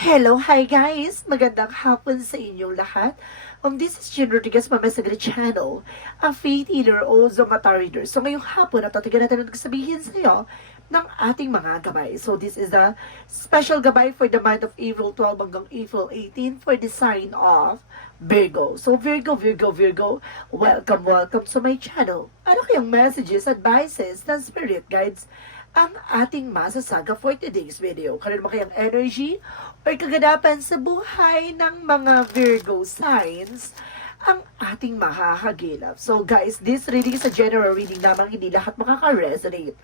Hello, hi guys! Magandang hapon sa inyong lahat. Um, this is Jen Rodriguez, Mama Sagre Channel, a faith healer o Zongata reader. So ngayong hapon, natatigan natin ang sabihin sa iyo ng ating mga gabay. So this is the special gabay for the month of April 12 hanggang April 18 for the sign of Virgo. So Virgo, Virgo, Virgo, welcome, welcome to my channel. Ano kayang messages, advices, ng spirit guides ang ating masasaga for today's video. Karoon mo kayang energy or kaganapan sa buhay ng mga Virgo signs ang ating makakagilap. So guys, this reading is a general reading lamang, hindi lahat makaka-resonate.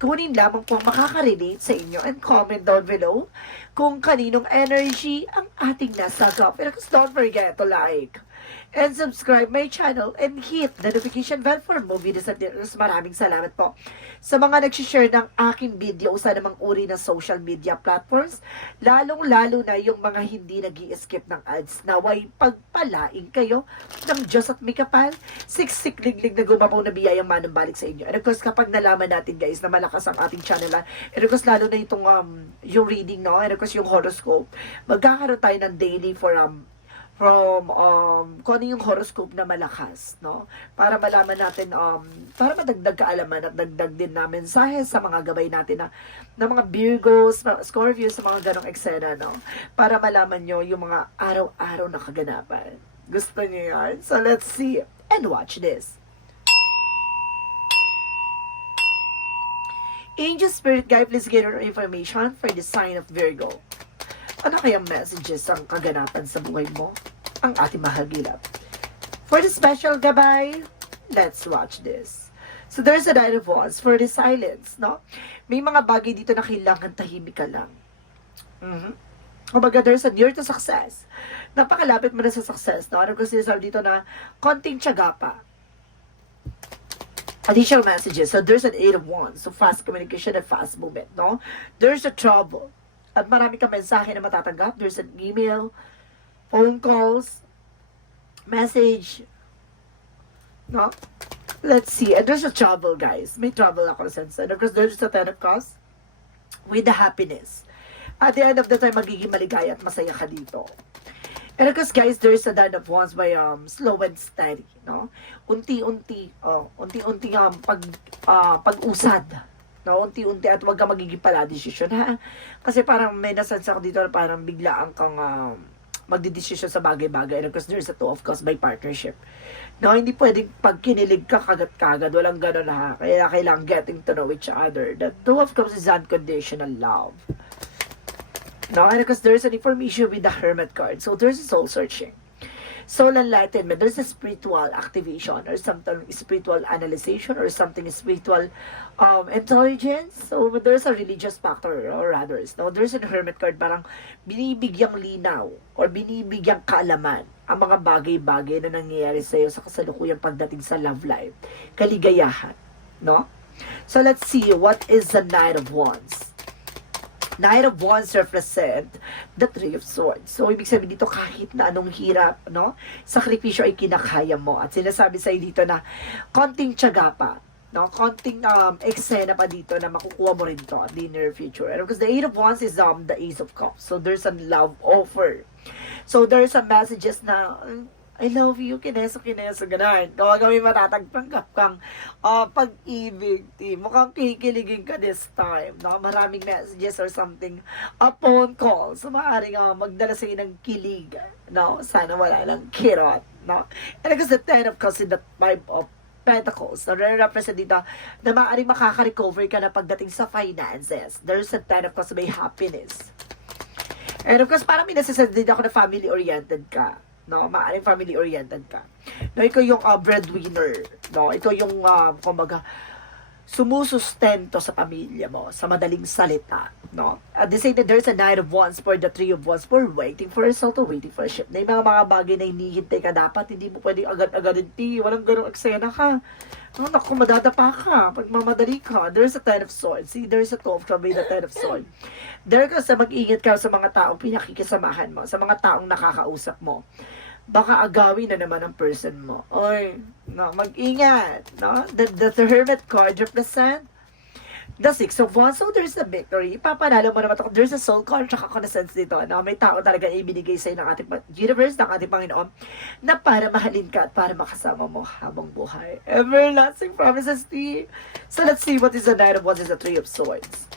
Kunin lamang po ang makaka-relate sa inyo and comment down below kung kaninong energy ang ating nasagap. And don't forget to like and subscribe my channel and hit the notification bell for more videos and videos. Maraming salamat po sa mga nag-share ng aking video sa namang uri ng social media platforms, lalong-lalo na yung mga hindi nag skip ng ads. Naway pagpalaing kayo ng Diyos at may kapal, siksik-liglig na gumapaw na biyayang manumbalik sa inyo. And of course, kapag nalaman natin guys na malakas ang ating channel, ah, and of course, lalo na itong um, yung reading, no? and of course, yung horoscope, magkakaroon tayo ng daily for um, from um kung ano yung horoscope na malakas, no? Para malaman natin um para madagdag kaalaman at dagdag din na mensahe sa mga gabay natin na na mga Virgos, mga Scorpios sa mga ganong eksena, no? Para malaman nyo yung mga araw-araw na kaganapan. Gusto niyo yan? So let's see and watch this. Angel Spirit Guide, please get our information for the sign of Virgo. Ano kayang messages ang kaganapan sa buhay mo? Ang ating mahagilap. For the special gabay, let's watch this. So there's a nine of wands for the silence, no? May mga bagay dito na kailangan tahimik ka lang. Mhm. Kumbaga, there's a near to success. Napakalapit mo na sa success, no? Ano ko sinasabi dito na konting tiyaga pa. Additional messages. So there's an eight of wands. So fast communication and fast movement, no? There's a trouble at marami kang mensahe na matatanggap. There's an email, phone calls, message, no? Let's see. And there's a trouble, guys. May trouble ako sense. And of course, there's a ten of cups with the happiness. At the end of the time, magiging maligaya at masaya ka dito. And of course, guys, there's a nine of wands by um, slow and steady, no? Unti-unti, oh, unti-unti um, pag, ah, pag-usad, no? Unti-unti at wag ka magiging pala desisyon, ha? Kasi parang may nasense ako dito parang biglaan kang um, magdidesisyon sa bagay-bagay. Course, there's a two of course by partnership. No, hindi pwedeng pag kinilig ka kagad-kagad. Walang ganun ha. Kaya kailangan getting to know each other. The two of course is unconditional love. No, and of course, there's an information with the Hermit card. So, there's a soul searching. Soul enlightenment, there's a spiritual activation or something spiritual analyzation or something spiritual um, intelligence. So, there's a religious factor or others. No, there's a Hermit card, parang binibigyang linaw or binibigyang kaalaman ang mga bagay-bagay na nangyayari sa iyo sa kasalukuyang pagdating sa love life. Kaligayahan. No? So, let's see, what is the Knight of Wands? Knight of Wands represent the Three of Swords. So, ibig sabihin dito, kahit na anong hirap, no? Sakripisyo ay kinakaya mo. At sinasabi sa'yo dito na konting tiyaga pa, no? Konting um, eksena pa dito na makukuha mo rin to at the near future. And because the Eight of Wands is um, the Ace of Cups. So, there's a love offer. So, there's some messages na, I love you, kineso, kineso, ganun. Kapag kami matatagpanggap kang uh, pag-ibig, di, mukhang kikiligin ka this time. No? Maraming messages or something. A phone call. So, maaaring uh, magdala sa'yo ng kilig. No? Sana wala ng kirot. No? And because the Ten of Cups in the Five of Pentacles, na re-represent dito na maaaring makaka-recover ka na pagdating sa finances. There's a Ten of Cups may happiness. And of course, parang may nasasabi din ako na family-oriented ka no? Maaring family-oriented ka. No, ikaw yung uh, breadwinner, no? Ikaw yung, uh, kumbaga, sumusustento sa pamilya mo, sa madaling salita, no? At the same time, there's a nine of wands for the three of wands for waiting for result or waiting for a ship. Na yung mga mga bagay na hinihintay ka dapat, hindi mo pwedeng agad-agadin, ti, walang ganong eksena ka. No, naku, madadapa ka, pag mamadali ka, there's a ten of swords. See, there's a two of clubs, the ten of swords. There ka sa mag-ingat ka sa mga taong pinakikisamahan mo, sa mga taong nakakausap mo baka agawin na naman ang person mo. Oy, no, mag-ingat, no? The, the, the hermit card represent the Six of Wands. So, there's a victory. Ipapanalo mo naman ito. There's a soul card, tsaka connaissance dito. No? May tao talaga ibinigay sa'yo ng ating universe, ng ating Panginoon, na para mahalin ka at para makasama mo habang buhay. Everlasting promises you. So, let's see what is the Knight of Wands is the Three of Swords.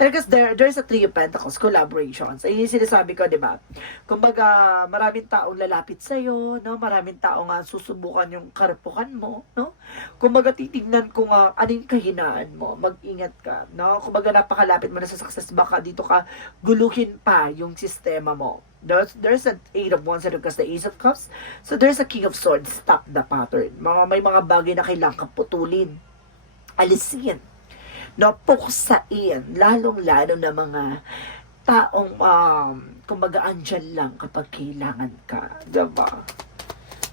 Because there, there's a Three of Pentacles, collaborations. Ayun yung sinasabi ko, di ba? Kumbaga, maraming taong lalapit sa'yo, no? Maraming taong nga susubukan yung karapukan mo, no? Kumbaga, titingnan ko nga ano yung kahinaan mo. Mag-ingat ka, no? Kumbaga, napakalapit mo na sa success. Baka dito ka guluhin pa yung sistema mo. There's, there's an Eight of Wands and because the Ace of Cups. So, there's a King of Swords. Stop the pattern. Mga, may mga bagay na kailangan putulin. Alisin no, puksain, lalong-lalo na mga taong, um, kumbaga, andyan lang kapag kailangan ka. Diba?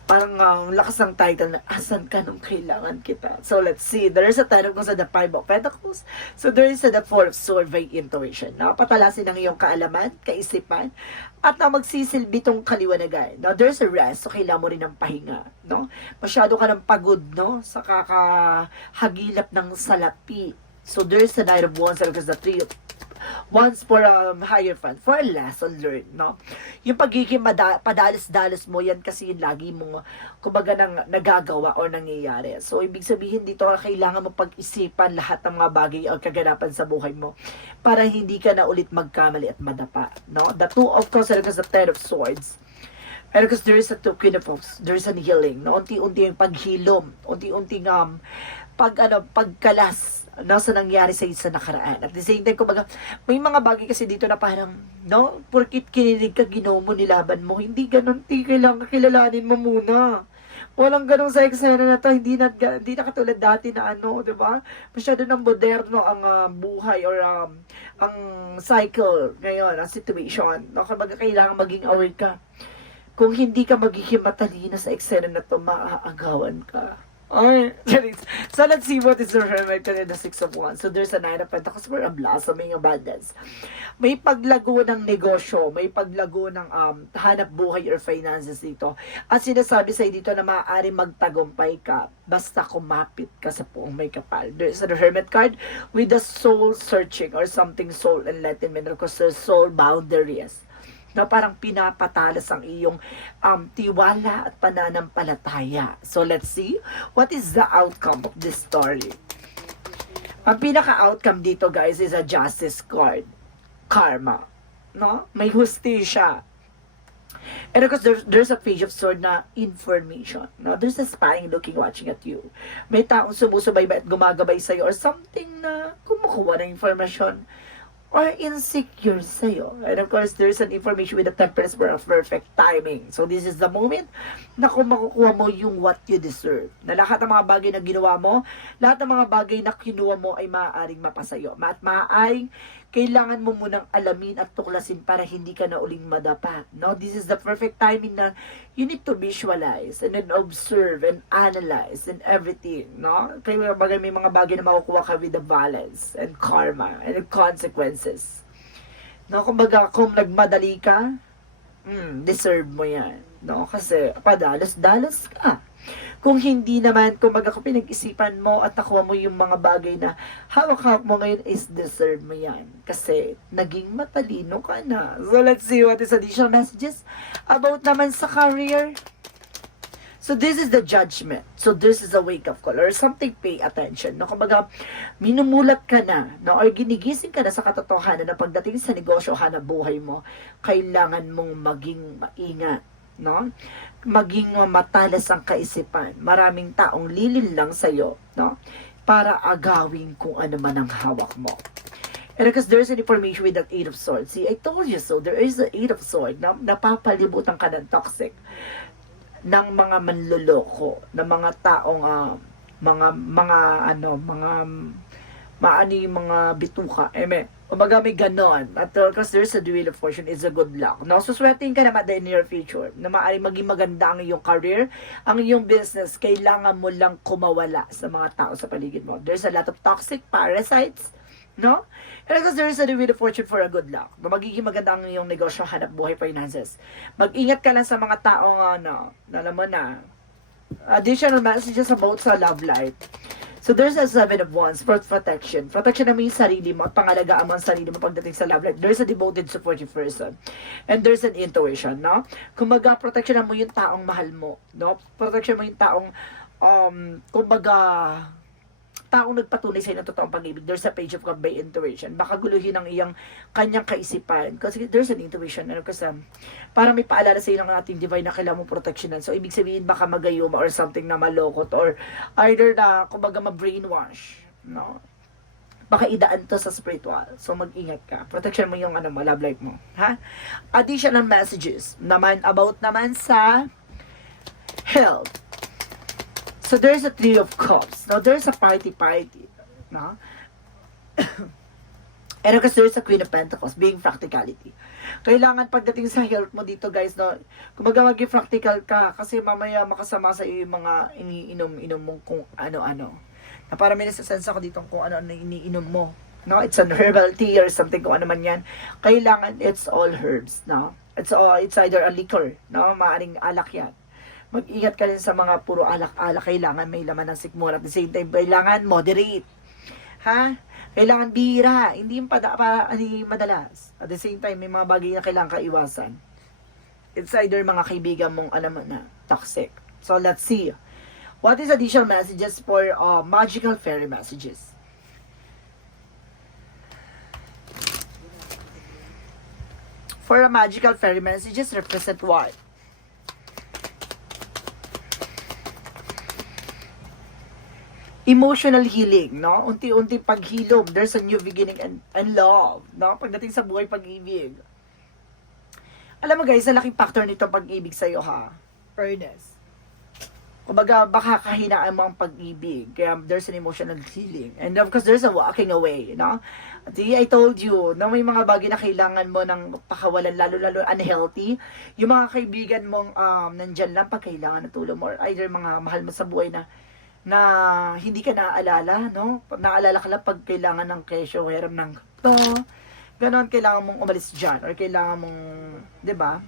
Parang ang lakas ng title na, asan ka nung kailangan kita? So, let's see. There is a title ko sa The Five of Pentacles. So, there is a The Four of Swords by Intuition. No? Patalasin ang iyong kaalaman, kaisipan, at na magsisilbi tong kaliwanagan. Now, there's a rest, so kailangan mo rin ng pahinga. No? Masyado ka ng pagod, no? Sa kakahagilap ng salapi. So, there's the Knight of Wands because the Three of Wands for um, higher fun, for lesson learned, no? Yung pagiging padalos-dalos mo, yan kasi yung lagi mong, kumbaga, nang, nagagawa o nangyayari. So, ibig sabihin dito, kailangan mo pag-isipan lahat ng mga bagay o kaganapan sa buhay mo para hindi ka na ulit magkamali at madapa, no? The two of course, because the ten of swords, And because there is a token of Cups, there is an healing, no? Unti-unti yung paghilom, unti-unting um, pag ano, pagkalas no, nangyari sa sa nakaraan. At the same time, kumbaga, may mga bagay kasi dito na parang, no, porkit kinilig ka, ginawa mo, nilaban mo, hindi ganun, hindi kailangan kilalanin mo muna. Walang ganun sa eksena na to, hindi na, hindi na katulad dati na ano, di ba? Masyado ng moderno ang ah, buhay or um, ang cycle ngayon, ang situation. No? Kumbaga, kailangan maging aware ka kung hindi ka magiging matalino sa eksena na to, maaagawan ka. Charis. So, let's see what is the hermit and the six of wands. So, there's a nine of pentacles for a blossoming abundance. May paglago ng negosyo, may paglago ng um, hanap buhay or finances dito. At sinasabi sa dito na maaari magtagumpay ka basta kumapit ka sa puong may kapal. There's a hermit card with the soul searching or something soul enlightenment because there's soul boundaries na parang pinapatalas ang iyong um, tiwala at pananampalataya. So let's see what is the outcome of this story. Ang pinaka-outcome dito guys is a justice card. Karma. No? May hustisya. And of course, there's, there's a page of sword na information. No? There's a spying looking, watching at you. May taong sumusubaybay at gumagabay sa'yo or something na kumukuha ng information or insecure sa'yo. And of course, there's an information with the temperance for perfect timing. So this is the moment na kung makukuha mo yung what you deserve. Na lahat ng mga bagay na ginawa mo, lahat ng mga bagay na kinuha mo ay maaaring mapasayo. At maaaring kailangan mo munang alamin at tuklasin para hindi ka na uling madapa. No? This is the perfect timing na you need to visualize and then observe and analyze and everything. No? Kaya bagay, may mga bagay na makukuha ka with the balance and karma and consequences. No? Kumbaga, kung nagmadali ka, mm, deserve mo yan. No? Kasi padalos-dalos ka. Kung hindi naman, kung baga kung pinag-isipan mo at nakuha mo yung mga bagay na hawak-hawak mo ngayon is deserve mo yan. Kasi naging matalino ka na. So let's see what is additional messages about naman sa career. So this is the judgment. So this is a wake-up call or something pay attention. No? Kumbaga, minumulat ka na, no? or ginigising ka na sa katotohanan na pagdating sa negosyo, hanap buhay mo, kailangan mong maging maingat. No? Maging matalas ang kaisipan. Maraming taong lilin lang sa'yo, no? Para agawin kung ano man ang hawak mo. And because there's an information with that Eight of Swords. See, I told you so. There is the Eight of Swords na napapalibutan ka ng toxic ng mga manloloko, ng mga taong ah, mga mga ano, mga yung mga bituka. Eme, umaga may ganon. At uh, because there's a wheel of fortune, is a good luck. No? So, swertein ka naman in your future na maaari maging maganda ang iyong career, ang iyong business, kailangan mo lang kumawala sa mga tao sa paligid mo. There's a lot of toxic parasites, no? And because there is a wheel of fortune for a good luck. Na magiging maganda ang iyong negosyo, hanap buhay, finances. Mag-ingat ka lang sa mga taong, ano, alam mo na, additional messages about sa love life. So there's a seven of wands for protection. Protection na yung sarili mo at pangalagaan mo ang sarili mo pagdating sa love life. There's a devoted, supportive person. And there's an intuition, no? Kumbaga, protection mo yung taong mahal mo, no? Protection mo yung taong, um, kumbaga, taong nagpatunay sa ng totoong pag-ibig. There's a page of God by intuition. Baka guluhin ang iyang kanyang kaisipan. Kasi there's an intuition. Ano, kasi para may paalala sa iyo ng ating divine na kailangan mo protectionan. So, ibig sabihin, baka magayuma or something na malokot or either na, kumbaga, ma-brainwash. No? Baka idaan to sa spiritual. So, mag-ingat ka. Protection mo yung ano mo, love life mo. Ha? Additional messages naman about naman sa health. So, there's a three of cups. Now, there's a party-party. No? And kasi there's a Queen of Pentacles, being practicality. Kailangan pagdating sa health mo dito, guys, no, kumaga maging practical ka kasi mamaya makasama sa iyo yung mga iniinom-inom mong kung ano-ano. Na para may nasasense ako dito kung ano-ano iniinom mo. No, it's an herbal tea or something kung ano man yan. Kailangan it's all herbs, no? It's all, it's either a liquor, no? Maaring alak yan. Mag-ingat ka rin sa mga puro alak-alak. Kailangan may laman ng sikmura. At the same time, kailangan moderate. Ha? Kailangan bira. Hindi yung pada, para, hindi madalas. At the same time, may mga bagay na kailangan kaiwasan. It's either mga kaibigan mong alam mo na toxic. So, let's see. What is additional messages for uh, magical fairy messages? For a magical fairy messages represent what? Emotional healing, no? Unti-unti paghilom. There's a new beginning and, and love, no? Pagdating sa buhay pag-ibig. Alam mo guys, ang laking factor nito pag-ibig sa'yo, ha? Fairness. Kumbaga, baka kahinaan mo ang pag-ibig. Kaya there's an emotional healing. And of course, there's a walking away, no? At I told you, na may mga bagay na kailangan mo ng pakawalan, lalo-lalo unhealthy. Yung mga kaibigan mong um, nandyan lang pag kailangan ng tulong mo, or either mga mahal mo sa buhay na na hindi ka naaalala, no? Naalala ka lang pag kailangan ng kesyo, hiram ng to. Ganon, kailangan mong umalis dyan. Or kailangan mong, di ba,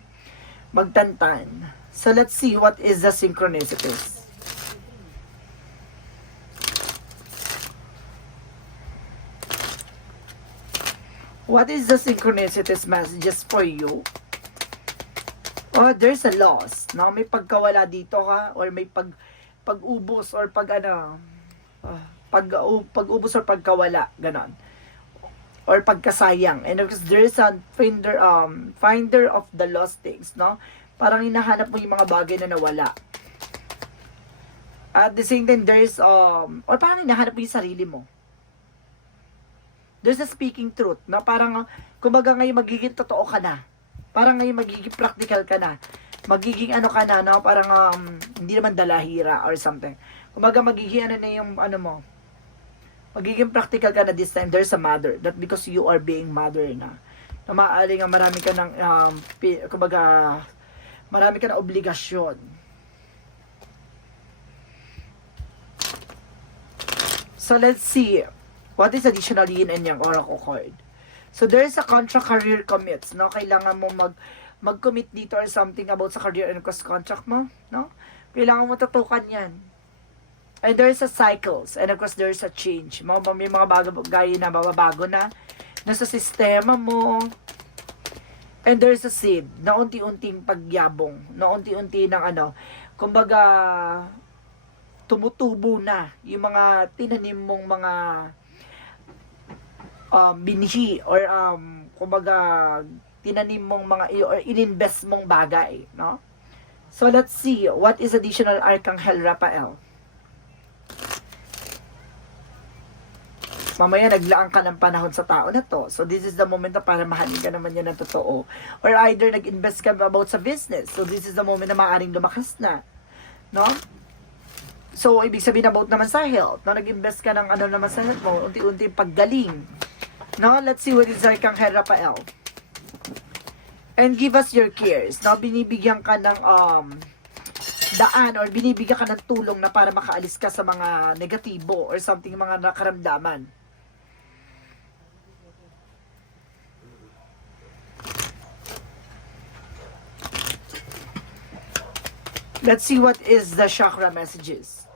magtantan. So, let's see what is the synchronicities. What is the synchronicities messages for you? Oh, there's a loss. No? May pagkawala dito ka or may pag pag-ubos or pag ano uh, pag uh, pag-ubos or pagkawala ganon. Or pagkasayang. And of course there is a finder um finder of the lost things no? Parang hinahanap mo yung mga bagay na nawala. At the same time there's um or parang hinahanap mo yung sarili mo. There's a speaking truth na parang kumbaga ngayon magiging totoo ka na. Parang ngayon magiging practical ka na magiging ano ka na, no? Parang um, hindi naman dalahira or something. Kumaga magiging ano na yung ano mo. Magiging practical ka na this time. There's a mother. That because you are being mother na. Na maaaring nga marami ka ng, um, kumbaga, marami ka na obligasyon. So let's see. What is additional yin and yang oracle card? So there's a contract career commits, no? Kailangan mo mag mag-commit dito or something about sa career and cost contract mo, no? Kailangan mo tutukan yan. And there's a cycles, and of course, there's a change. Mga, may mga bago, gaya na, babago na, nasa sistema mo, and there's a seed, na unti-unting pagyabong, na unti-unti ng ano, kumbaga, tumutubo na yung mga tinanim mong mga um, binhi or um, kumbaga tinanim mong mga or ininvest mong bagay, no? So let's see what is additional Archangel Raphael. Mamaya naglaan ka ng panahon sa tao na to. So this is the moment na para mahalin ka naman yan ng totoo. Or either nag-invest ka about sa business. So this is the moment na maaaring lumakas na. No? So, ibig sabihin about naman sa health. No? Nag-invest ka ng ano naman sa health mo. Unti-unti paggaling. No? Let's see what is Archangel Raphael and give us your cares. No, binibigyan ka ng um, daan or binibigyan ka ng tulong na para makaalis ka sa mga negatibo or something mga nakaramdaman. Let's see what is the chakra messages.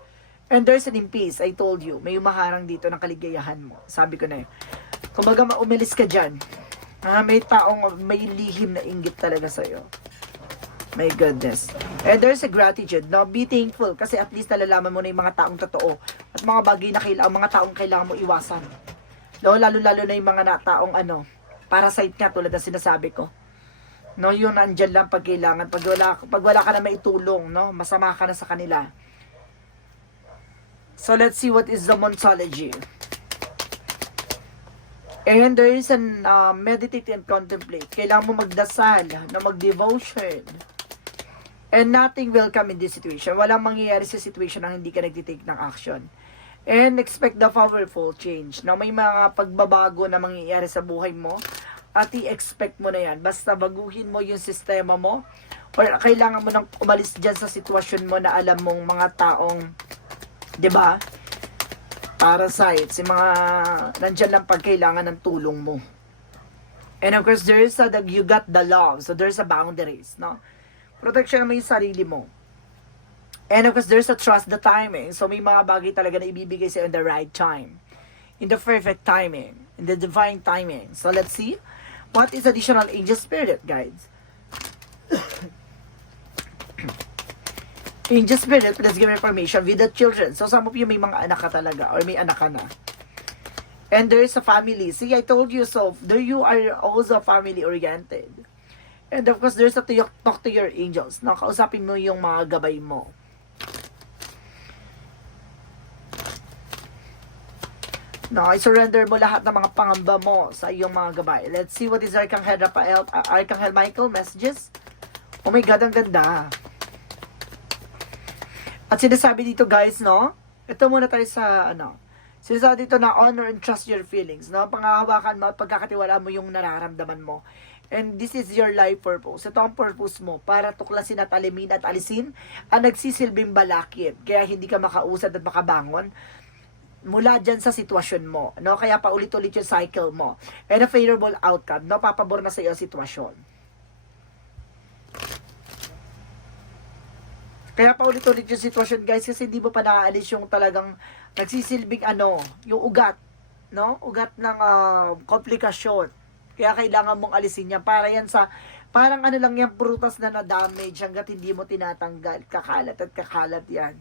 And there's an peace, I told you. May umaharang dito ng kaligayahan mo. Sabi ko na yun. Kumbaga, umilis ka dyan. Ah, may taong, may lihim na inggit talaga sa'yo. My goodness. And there's a gratitude. No? Be thankful kasi at least nalalaman mo na yung mga taong totoo. At mga bagay na kailangan, mga taong kailangan mo iwasan. Lalo-lalo na yung mga na, taong ano, parasite nga tulad ng sinasabi ko. No, yun nandyan lang pag kailangan. Pag wala, pag wala ka na maitulong, no, masama ka na sa kanila. So let's see what is the Monsology. And there is an uh, meditate and contemplate. Kailangan mo magdasal, na mag-devotion. And nothing will come in this situation. Walang mangyayari sa situation na hindi ka nagtitake ng action. And expect the powerful change. Na may mga pagbabago na mangyayari sa buhay mo. At i-expect mo na yan. Basta baguhin mo yung sistema mo. Or kailangan mo nang umalis dyan sa sitwasyon mo na alam mong mga taong, di ba? Parasites, yung mga nandyan lang pag ng tulong mo. And of course, there is a, you got the love. So there's a boundaries, no? Protection mo yung sarili mo. And of course, there's a trust the timing. So may mga bagay talaga na ibibigay sa'yo in the right time. In the perfect timing. In the divine timing. So let's see. What is additional angel spirit, guides? Angel spirit, let's give information with the children. So some of you may mga anak ka talaga or may anak ka na. And there is a family. See, I told you so. There you are also family oriented. And of course, there's a to talk to your angels. No, kausapin mo yung mga gabay mo. No, i-surrender mo lahat ng mga pangamba mo sa iyong mga gabay. Let's see what is Archangel Raphael, uh, Archangel Michael messages. Oh my God, ang ganda. At sinasabi dito guys, no? Ito muna tayo sa, ano, sinasabi dito na honor and trust your feelings, no? Pangahawakan mo at pagkakatiwala mo yung nararamdaman mo. And this is your life purpose. Ito ang purpose mo para tuklasin at alimin at alisin ang nagsisilbing balakid. Kaya hindi ka makausad at makabangon mula dyan sa sitwasyon mo. No? Kaya paulit-ulit yung cycle mo. And a favorable outcome. No? Papabor na sa iyo ang sitwasyon. Kaya paulit-ulit yung sitwasyon guys kasi hindi mo pa naaalis yung talagang nagsisilbing ano, yung ugat. No? Ugat ng ah, komplikasyon. Kaya kailangan mong alisin yan. Para yan sa, parang ano lang yan, prutas na na-damage hanggat hindi mo tinatanggal. Kakalat at kakalat yan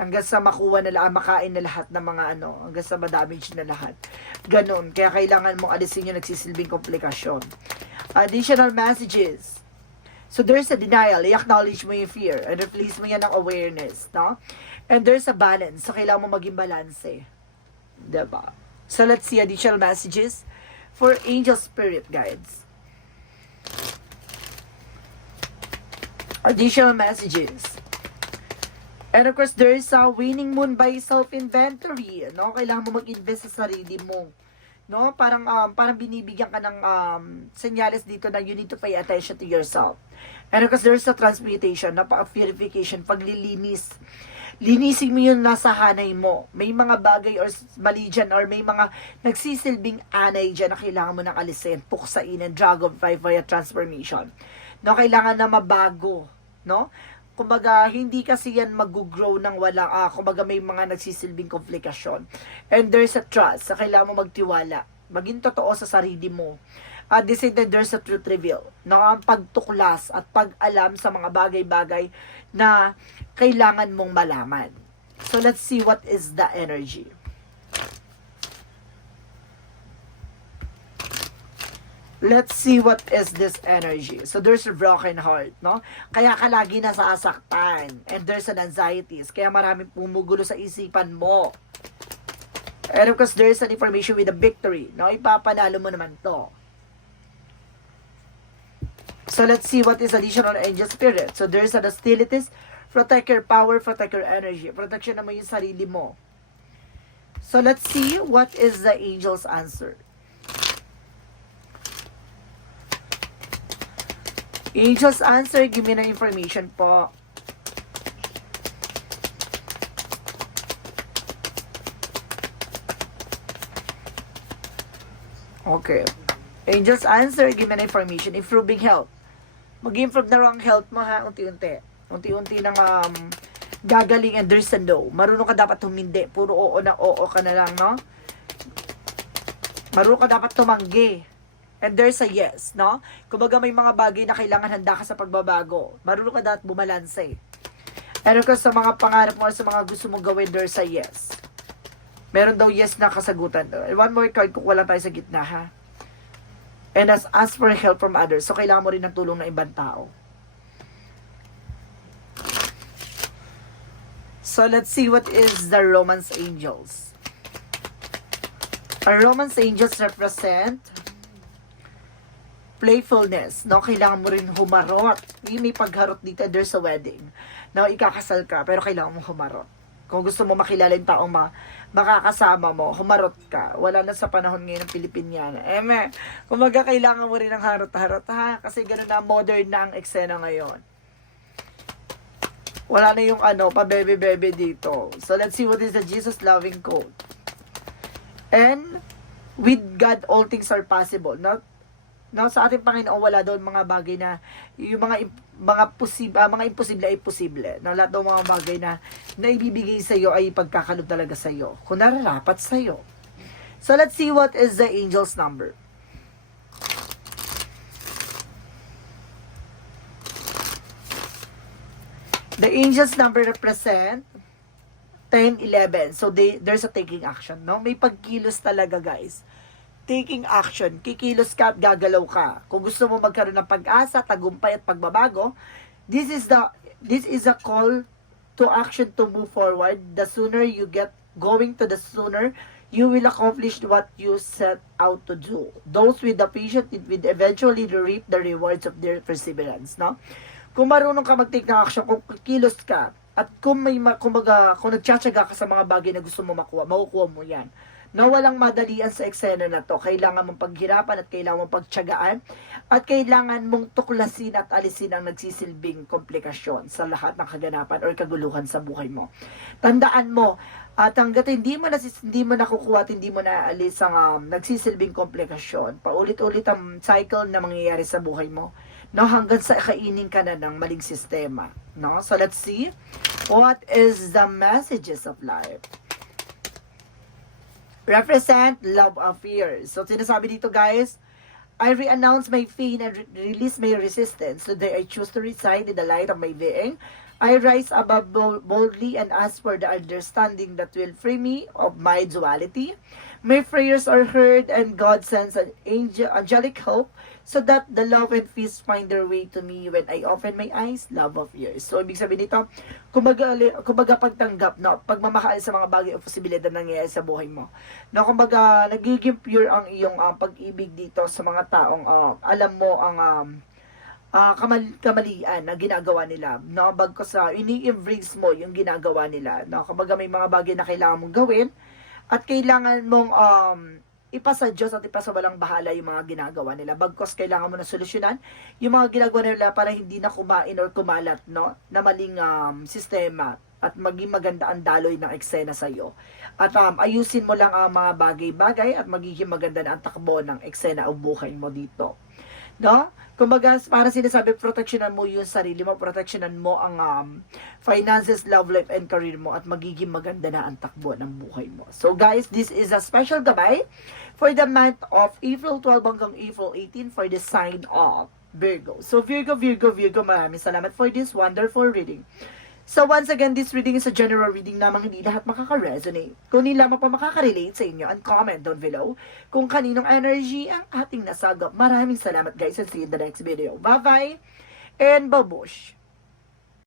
hanggang sa makuha na lahat, makain na lahat ng mga ano, hanggang sa ma-damage na lahat. Ganon. Kaya kailangan mong alisin yung nagsisilbing komplikasyon. Additional messages. So there's a denial, i-acknowledge mo yung fear, and replace mo yan ng awareness, no? And there's a balance, so kailangan mo maging balance. Diba? So let's see additional messages for angel spirit guides. Additional messages. And of course, there is a winning moon by self-inventory. No? Kailangan mo mag-invest sa sarili mo. No? Parang, um, parang binibigyan ka ng um, senyales dito na you need to pay attention to yourself. And of course, there is a transmutation, na purification, paglilinis. Linisin mo yung nasa hanay mo. May mga bagay or mali dyan or may mga nagsisilbing anay dyan na kailangan mo nang alisin, puksain, and dragon fire via transformation. No, kailangan na mabago. No? Kumbaga hindi kasi yan mag-grow ng wala ah, kumbaga may mga nagsisilbing komplikasyon. And there's a trust sa kailangan mo magtiwala. Maging totoo sa sarili mo. At uh, this is there's a truth reveal no ang pagtuklas at pag-alam sa mga bagay-bagay na kailangan mong malaman. So let's see what is the energy Let's see what is this energy. So there's a broken heart, no? Kaya ka lagi nasasaktan. And there's an anxieties. Kaya maraming pumugulo sa isipan mo. And of course, there's an information with a victory. No? Ipapanalo mo naman to. So let's see what is additional angel spirit. So there's an hostilities. Protect your power, protect your energy. Protection naman yung sarili mo. So let's see what is the angel's answer. Angel's answer, give me na information po. Okay. Angel's answer, give me na information. Improving health. Mag-improve na wrong health mo ha, unti-unti. Unti-unti nang um, gagaling and there's a no. Marunong ka dapat humindi. Puro oo na oo ka na lang, no? Marunong ka dapat tumanggi. And there's a yes, no? Kumbaga may mga bagay na kailangan handa ka sa pagbabago. Marunong ka dapat bumalanse. And of course, sa mga pangarap mo, sa mga gusto mong gawin, there's a yes. Meron daw yes na kasagutan. One more card kung wala tayo sa gitna, ha? And as ask for help from others. So, kailangan mo rin ng tulong ng ibang tao. So, let's see what is the Romance Angels. Our Romance Angels represent playfulness, no? Kailangan mo rin humarot. May pagharot dito, there's a wedding. No, ikakasal ka, pero kailangan mo humarot. Kung gusto mo makilala yung taong ma makakasama mo, humarot ka. Wala na sa panahon ngayon ng Pilipinyana. Eh, me, kumaga kailangan mo rin ng harot-harot, ha? Kasi gano'n na modern na ang eksena ngayon. Wala na yung ano, pa-bebe-bebe dito. So, let's see what is the Jesus loving code. And, with God, all things are possible. Not No, sa ating Panginoon wala doon mga bagay na yung mga mga posible mga imposible ay posible. No, lahat ng mga bagay na naibibigay sa iyo ay pagkakalob talaga sa iyo. Kung nararapat sa iyo. So let's see what is the angel's number. The angel's number represent 10, 11. So they, there's a taking action, no? May pagkilos talaga, guys taking action, kikilos ka at gagalaw ka. Kung gusto mo magkaroon ng pag-asa, tagumpay at pagbabago, this is the this is a call to action to move forward. The sooner you get going to the sooner you will accomplish what you set out to do. Those with the patience will eventually reap the rewards of their perseverance, no? Kung marunong ka mag-take ng action, kung kilos ka, at kung may, ma- kumbaga, kung nagtsatsaga ka sa mga bagay na gusto mo makuha, makukuha mo yan na walang madalian sa eksena na to. Kailangan mong paghirapan at kailangan mong pagtsagaan at kailangan mong tuklasin at alisin ang nagsisilbing komplikasyon sa lahat ng kaganapan or kaguluhan sa buhay mo. Tandaan mo, at hanggat hindi mo na hindi mo nakukuha at hindi mo na alis ang um, nagsisilbing komplikasyon, paulit-ulit ang cycle na mangyayari sa buhay mo, no hanggang sa kainin ka na ng maling sistema, no? So let's see what is the messages of life represent love affairs. So, sinasabi dito guys, I re-announce my faith and re- release my resistance. Today, I choose to reside in the light of my being. I rise above bol- boldly and ask for the understanding that will free me of my duality. My prayers are heard and God sends an angel, angelic help so that the love and peace find their way to me when I open my eyes, love of yours. So, ibig sabihin nito, kumbaga, kumbaga pagtanggap, no? pagmamahal sa mga bagay o posibilidad na nangyayari sa buhay mo. No, kumbaga, nagiging pure ang iyong ah, pag-ibig dito sa mga taong ah, alam mo ang um, ah, kamal kamalian na ginagawa nila. No, bagkos sa ini-embrace mo yung ginagawa nila. No, kumbaga may mga bagay na kailangan mong gawin at kailangan mong um, ipasa Diyos at ipasa walang bahala yung mga ginagawa nila. Bagkos kailangan mo na solusyonan yung mga ginagawa nila para hindi na kumain or kumalat, no? Na maling um, sistema at maging maganda ang daloy ng eksena sa iyo. At um, ayusin mo lang ang mga bagay-bagay at magiging maganda na ang takbo ng eksena o buhay mo dito. No? Kumbaga, para sinasabi, proteksyonan mo yung sarili mo, proteksyonan mo ang um, finances, love life, and career mo at magiging maganda na ang takbo ng buhay mo. So guys, this is a special gabay for the month of April 12 hanggang April 18 for the sign of Virgo. So Virgo, Virgo, Virgo, maraming salamat for this wonderful reading. So once again, this reading is a general reading namang hindi lahat makaka-resonate. Kung hindi lamang pa makaka-relate sa inyo, and comment down below kung kaninong energy ang ating nasagap. Maraming salamat guys and see you in the next video. Bye-bye and babush!